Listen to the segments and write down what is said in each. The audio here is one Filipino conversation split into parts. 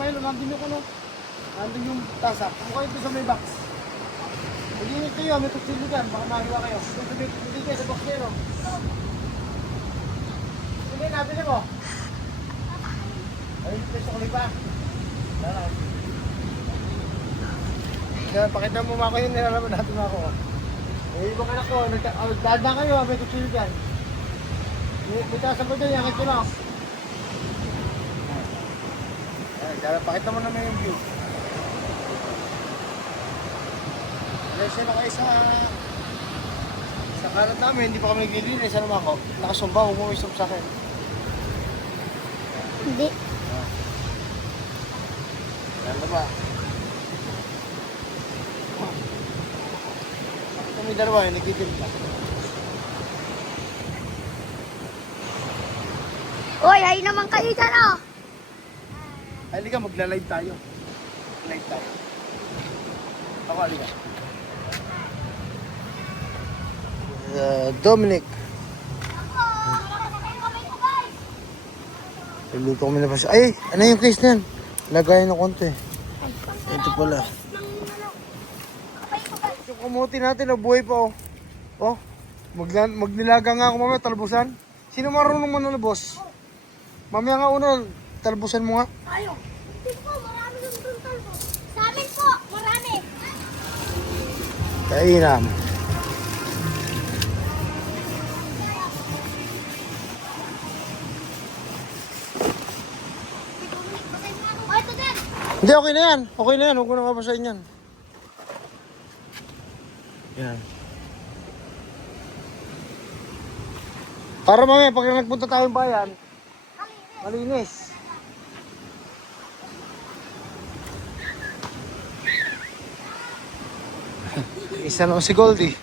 Milo, nandun yung ano. Nandun yung tasa. Kung kayo doon sa may box. Mag-init kayo, may kutsilyo dyan. Baka mahiwa kayo. Hindi kayo sa box kayo. Sige, nabili mo. Ayun, sa kulipa. Wala. Kaya pakita mo mga ko yun, nilalaman natin mga ko. Eh, iba ka na ko, nagdaan na kayo, may kutsilyo dyan. May tasa mo dyan, yakit ko lang. Pakita mo naman yung view. Lesson na kayo sa kalat namin, hindi pa kami naglilinis. Ano mga ko? Nakasumba, huwag mo isump sa akin. Hindi. Ano ba? Kami dalawa, yung nagtitim pa. Uy, ay naman kayo dyan oh. Ay, halika, magla-live tayo. Live tayo. Ako, halika. Dominic. Luluto kami na pa siya. Ay, ano yung case na yan? Lagayan ng konti. Ito pala. Yung kamuti natin, buhay pa oh. Oh, magnilaga nga ako mamaya, talbusan. Sino marunong manalbos? Mamaya nga una, talbusan mo nga. Tayo. Hindi po, marami yung tuntal po. Sa amin po, marami. Kainam. O, ito din. Hindi, okay na yan. Okay na yan. Huwag ko na kapasahin yan. Yan. Para mamaya, pag nagpunta tayong bayan, malinis. Isa lang si Goldie.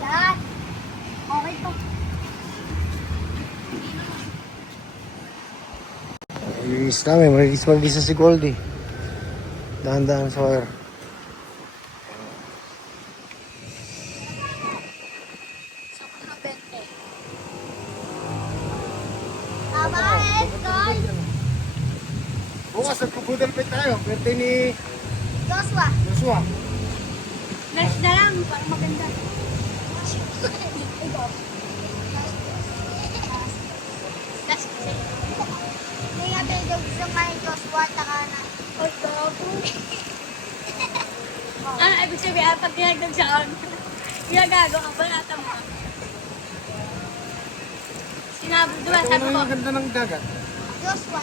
Lahat. Okay po. Malinis namin. Malinis na si Goldie. Dahan-dahan sa wire. Abahet, guys. Bukas, nagpupudal pa tayo. Pwede ni Joshua. Joshua. Last na lang, para maganda. Last kasi. Hindi nga medyo gusto nga yung Joshua, taka na. Ay, gago. Ibig sabihin, pag tinagdag siya on, ginagago ka ba nata mo? Sinabi, diba, Ito sabi na ko, yung ganda ng dagat. Joshua.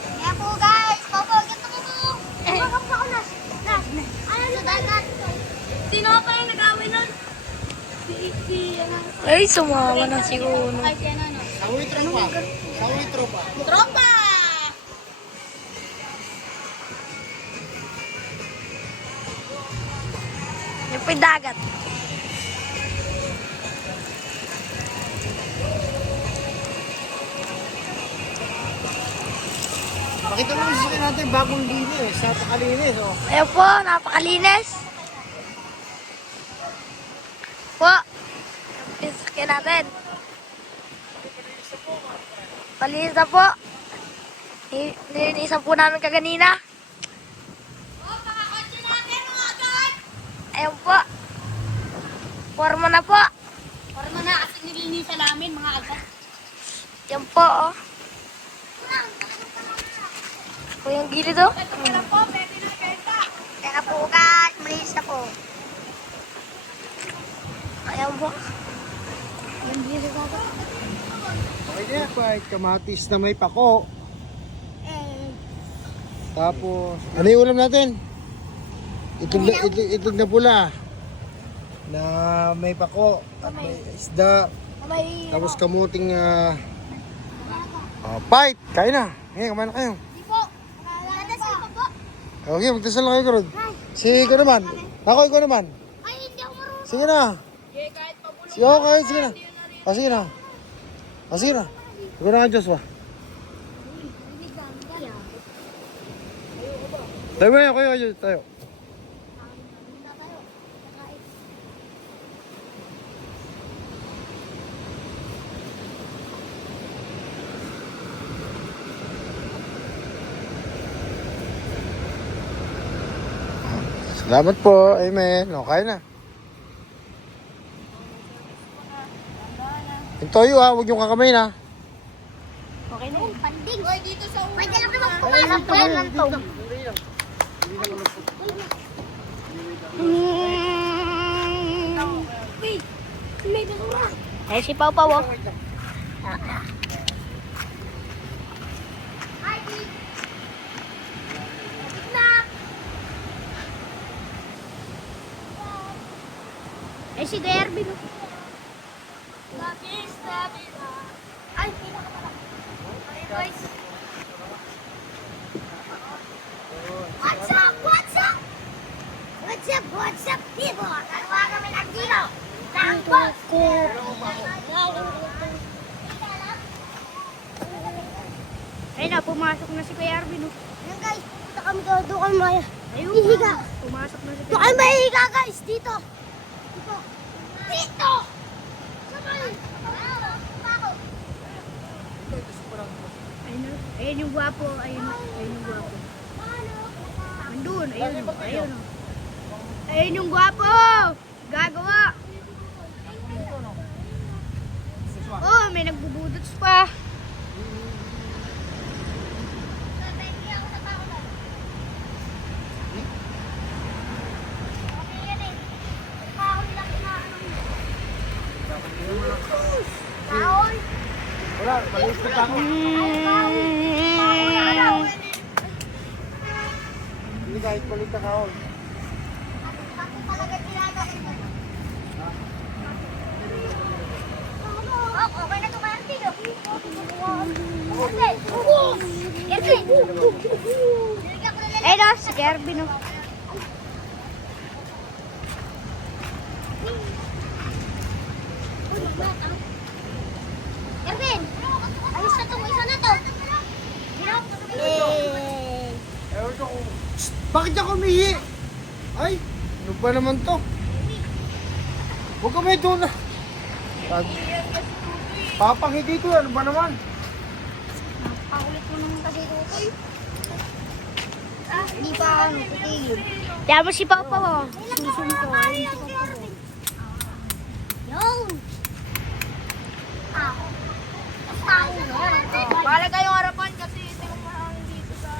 Kaya po guys, popo, ganito mo po. Bakap ako nas. Ano sa dagat? sino ka pa yung nag-away nun? Ano? Ay, sumawa na si Uno. Ay, si ano, ano? Sawi tropa. Sawi tropa. Tropa! Yung po yung dagat. Pakita mo yung sasakyan natin bagong linis. Napakalinis oh. Ayun po, napakalinis. Po, yung sakyan natin. Palinis na po. Nilinisan po namin kaganina. Ayun po. Forma na po. Forma na kasi nilinisan namin, mga agad. Yan po, oh. Po yung gilid, oh. Kaya po, pwede na benta. Kaya po, guys. Malinis na po. Ayan po. Yung gilid na po. Okay na yan. Kamatis na may pako. Tapos, ano yung ulam natin? Itlog na pula. Na may pako. At may isda. May, Tapos kamuting pipe. Kain na. Ngayon, kumain na kayo. Di po. Nadasal pa po. Okay, magdasal lang kayo, Karod. Sige, ikaw naman. Ako, ikaw naman. Ay, hindi ako marunong. Sige na. Sige, okay, sige na. Sige na. Sige na. Ikaw na nga, Joshua. Tayo ba yun? Tayo. Salamat po. Amen. Okay na. Yung toyo ha, huwag yung kakamay na. Okay na yun. Panding. Hoy, dito sa ulo. Pwede lang naman pumasok po yan ng tog. Wait, may basura. Eh, si Pau Pau, oh. Hi, Vic. Vic na. Eh, si Derby, no? Ay, pinaka pala. Okay, boys. What's up? What's up? What's up? What's up, people? Nagawa kami ng dino. Takbos! Ayun na, pumasok na si Kuya Arvin, no? Ayan guys, punta kami doon kami maya. Ayun, Ihiga. pumasok na si Doon Kuya kami mahihiga guys, dito. Dito. Dito! Sabay! Ayun, ayun yung gwapo, ayun yung gwapo. Andun, ayun, ayun. Ayun yung gwapo! Gagawa! Oh, may nagbubudots pa. Wala, maliit pa ako. Hindi kahit maliit na kaon. Okay na ito, Martin. Ayun o, si Kuya Arvin, no? Erwin, ayos na to, isa na to. Yay! Ewan ko kung... Shh! Bakit ako umihi? Ay, ano ba naman to? Huwag ka may doon na. Papanghi dito, ano ba naman? Pakulit mo naman kasi tutoy. Hindi pa ako titigil. Kaya mo si Papa, oh. Susun ko. Yun! Ako. Tao na. Bala kayong harapan kasi ito yung mahangin dito sa...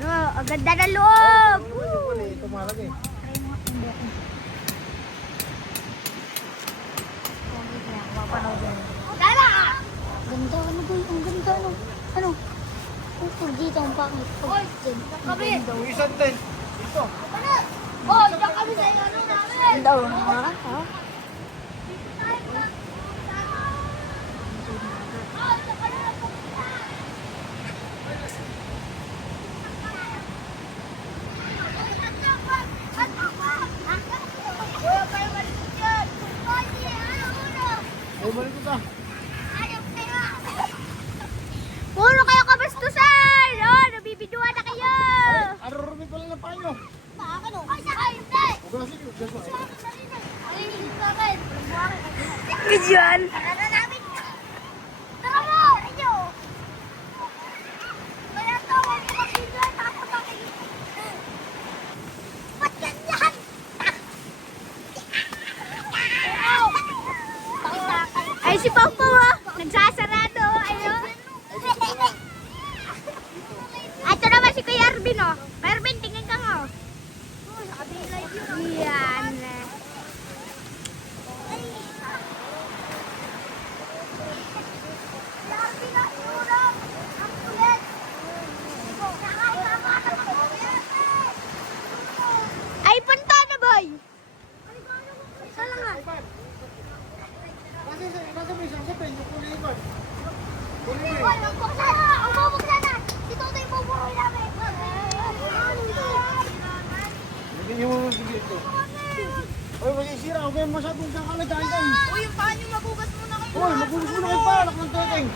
Ano? Ang ganda ng loob! Wala eh, tumalag eh. Dala! Ganda, ano ba yung ganda, ano? Ano? Pupul dito ang pangit. Oy, kami! Yung isa din. Dito. Oh, diyan kami sa ano namin! Ang daw, ha? Ay, balik ko ta. Puro kayo kabastusan! Oh, nabibiduan na kayo! Arurumi ko lang na payo. Huwag na sige. Diyan! Ay, si Papa, oh! Nagsasarado, ayun. Ito naman si Kuya Arvin, oh. Kuya Arvin, tingin ka nga, oh. Yan. Ay, punta na, boy! Nasa may isang sapin, yung kulipan. Kulipan. Hindi nyo mo sige ito. Oy, masisira. Huwag kayong masyadong siyang kalagayan. Uy, yung paa nyo, magugas muna kayo. Oy, magulis mo na kayo pa. Anak ng teteng.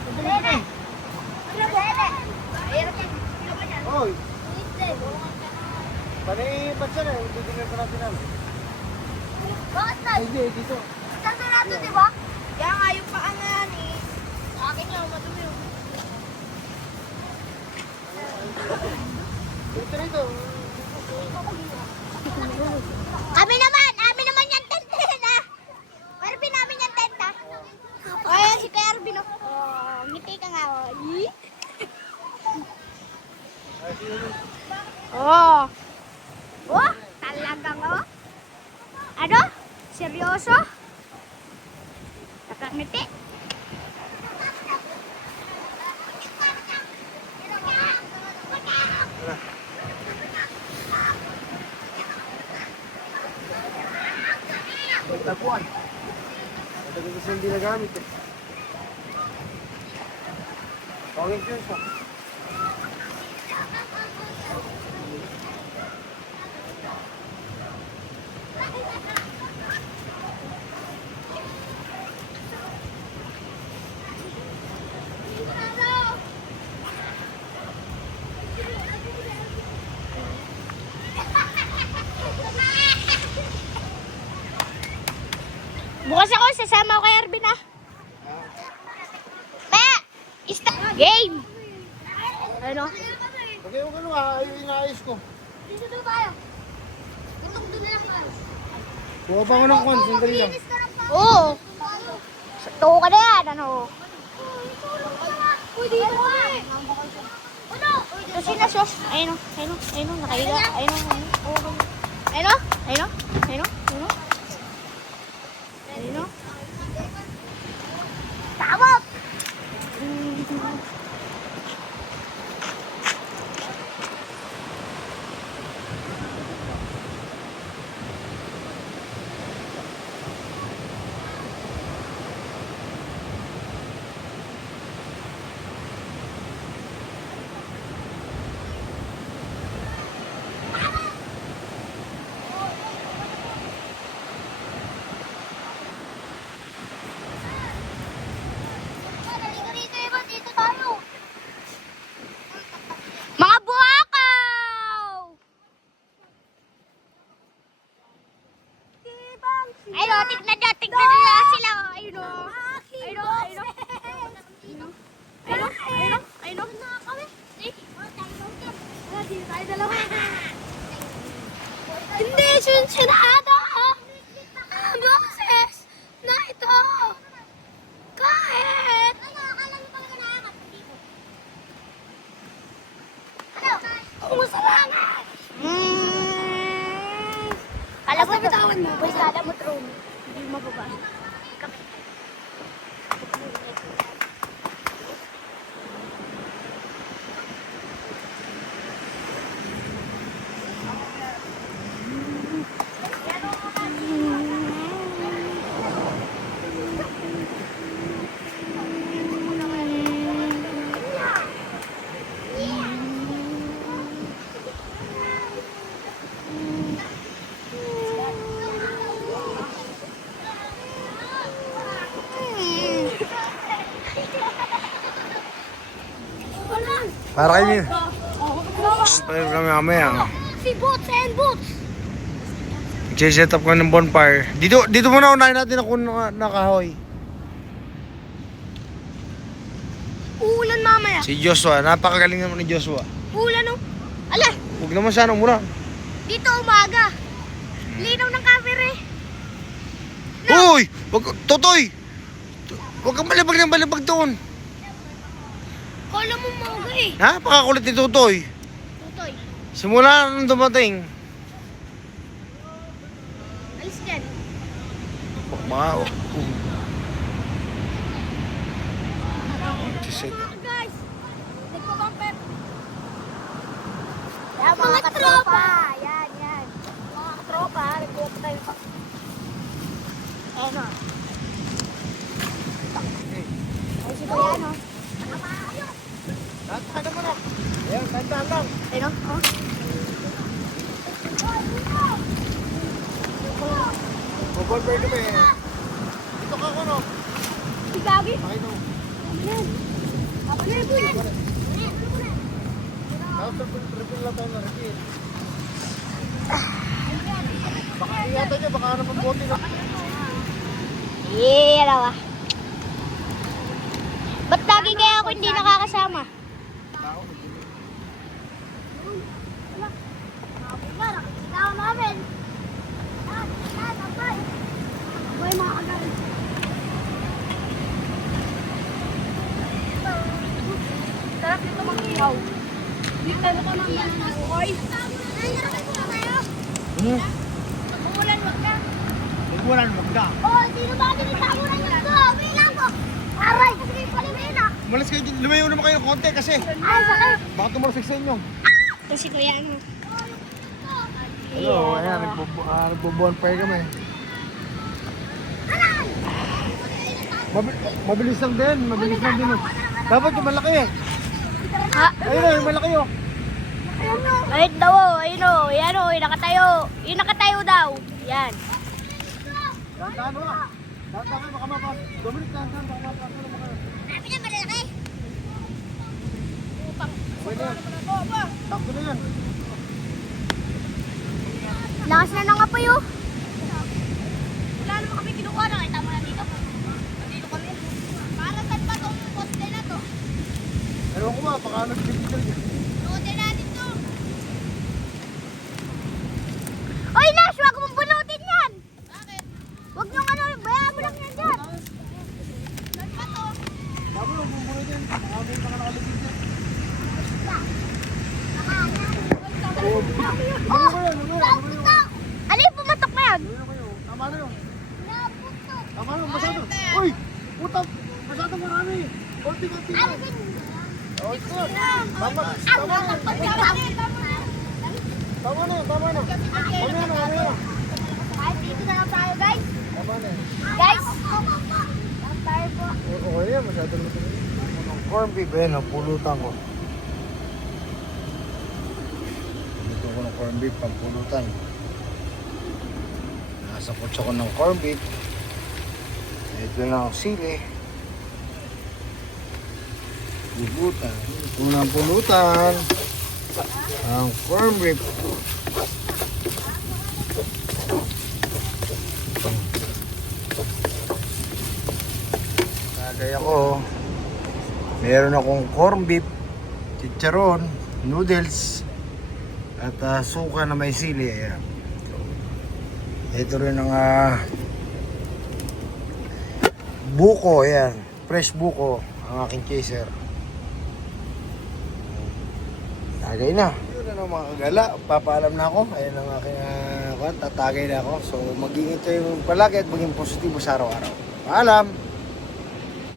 Oy, panay ba't siya na? Titingnan ko natin namin. Ay, hindi, dito. Kaya nga yung paa nga ni. Sa akin nga, madumi yung. Dito rito. Amin naman yung tente na. Arvin namin yung tenta. Ay, si Kuya Arvin, oh. Oh, ngiti ka nga, oh. Oh. Oh, talagang, oh. Ano? Seryoso? Nakangiti? Tapuan. Matagal kasi hindi nagamit eh. Okay, yun siya. Bukas ako, sasama ko kay Arvin, ah. Game! Ano? Okay, huwag ano ha. Ayun, inaayos ko. Dito doon tayo. Itong doon na lang tayo. Buka pa ako ng kwan. Sandali lang. Oo. Tuko ka na yan, ano? Uy, dito ka. Ito sinasos. Ayun o, nakahiga. Ayun o. Tama! Dito tayo. Mga buhakaw! Ayun, tignan nyo sila. Ayun o. Hindi, sinado. Boses na ito. Kahit. Umusalangan. Kala mo bitawan mo. Kala mo drone. Hindi mababa. Para kayo yun. Pwede kami mamaya. Si Boots and Boots. Set up ko ng bonfire. Dito muna unahin natin ako nakahoy. Uulan mamaya. Si Joshua. Napakagaling naman ni Joshua. Uulan oh. Ala, Huwag naman sana muna. dito umaga. Linaw ng camera eh. Uy! Totoy! Huwag kang balibag ng balibag doon. Kala mo umaga eh. Ha? Pakakulit ni Totoy. Tutoy, Simula nung dumating. alis dyan. Mga... Set. Guys, nagpapamper. Yan, mga katropa. Yan. Mga katropa, nagpapamper tayo pa. Ayan o. Ay, si Bayan o. Tanda mo na. Ayan, tanda lang. Ayan o. Bonfire kami. Dito ka ko no. Si Gagi. Pakito. Ayan. Ako na yun. Tapos refill lang tayo na refill. Baka iyata niya, baka naman bote na. Yeah, rawa. Ba't lagi kaya ako hindi nakakasama? Diba, nakikita ko namin. Sabay. Sabay mga kagalit. Sarap nito mag-ihaw. Dito ko ng oy. Umulan, wag ka. Iguanan mo ka. Oh, sino ba tinitago na yun ko? Bilang ko. Aray, kasi may palimena. Umalis kayo, lumayo naman kayo ng konti kasi. Ay, sakit. Baka tumalsik sa inyo. Ito si Kuya ano. Hello, ayan, nagbo-bonfire kami. Mabilis lang din, mabilis lang din. Dapat yung malaki eh. Ha? Ayun na, yung malaki oh. Ayun daw oh. Ayun oh. Yan oh. Yung nakatayo. Yung nakatayo daw. Yan. Dahan-dahan mo. Dahan-dahan kayo, baka mapas. Dominic, dahan-dahan, baka mapas. Sabi na malaki. Okay na yan. Takto na yan. Lakas na ng apoy oh. Wala naman kami kinukuha. Nakita mo na dito. Dito kami. Para saan ba itong poste na to? Ewan ko ba, baka nag-picture dyan. Lote natin to. Oy Nash! Huwag mong bunutin yan! Bakit? Huwag niyong ano. Bayaan mo lang yan dyan. Saan ba to? Sabi mo, bumbuhay din. Baka may mga nakalagin dyan. Oh! Ano yung pumatok na yan? Tama na yun. Naputo. Tama na, masyado. Uy! Putak! Masyado marami. Konti-konti lang. Oh, ito. Tama. Tama na. Tama na, tama na. Mamaya na, mamaya na. Kahit dito na lang tayo, guys. Tama na. Guys! Lang tayo po. Okay yan, masyado na ito. Ang corn beef, ayan, ang pulutan ko. Ito ko ng corn beef, pang pulutan. Nasa kutsa ko ng corn beef. Ito na ang sili. Pulutan. Ito na ang pulutan. Ang corn beef. Kagaya ko, meron akong corn beef, chicharon, noodles, at suka na may sili. Ayan. Ito rin ang buko, ayan. Fresh buko, ang aking chaser. Tagay na. Yun na mga kagala, papaalam na ako. Ayan ang aking tatagay na ako. So mag-iingat kayo palagi at maging positibo sa araw-araw. Paalam!